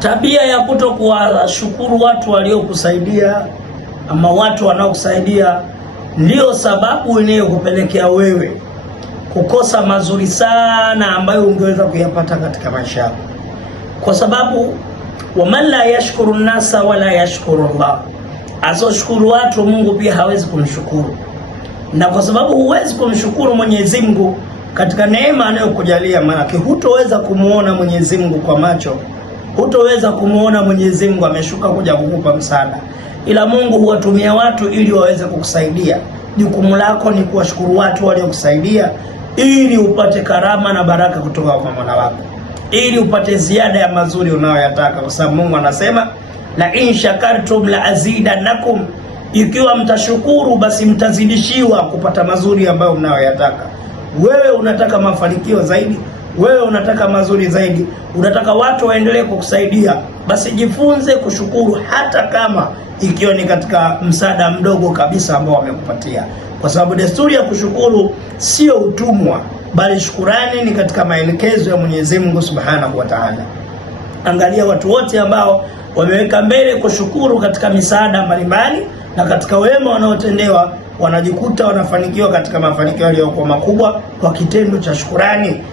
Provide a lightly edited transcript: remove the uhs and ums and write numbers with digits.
Tabia ya kutokuwashukuru watu waliokusaidia ama watu wanaokusaidia ndio sababu inayokupelekea wewe kukosa mazuri sana ambayo ungeweza kuyapata katika maisha yako. Kwa sababu waman la yashkuru nasa wala yashkuru Allah, asoshukuru watu Mungu pia hawezi kumshukuru. Na kwa sababu huwezi kumshukuru Mwenyezi Mungu katika neema anayokujalia, maana hutoweza kumuona Mwenyezi Mungu kwa macho, hutoweza kumuona Mwenyezi Mungu ameshuka kuja kukupa msaada, ila Mungu huwatumia watu ili waweze kukusaidia. Jukumu lako ni kuwashukuru watu waliokusaidia ili upate karama na baraka kutoka kwa Mola wako, ili upate ziada ya mazuri unayoyataka, kwa sababu Mungu anasema la in shakartum la azidannakum, ikiwa mtashukuru basi mtazidishiwa kupata mazuri ambayo mnayoyataka. Wewe unataka mafanikio zaidi, wewe unataka mazuri zaidi, unataka watu waendelee kukusaidia, basi jifunze kushukuru, hata kama ikiwa ni katika msaada mdogo kabisa ambao wamekupatia, kwa sababu desturi ya kushukuru sio utumwa, bali shukurani ni katika maelekezo ya Mwenyezi Mungu Subhanahu wa Ta'ala. Angalia watu wote ambao wameweka mbele kushukuru katika misaada mbalimbali na katika wema wanaotendewa, wanajikuta wanafanikiwa katika mafanikio yaliyokuwa makubwa kwa kitendo cha shukurani.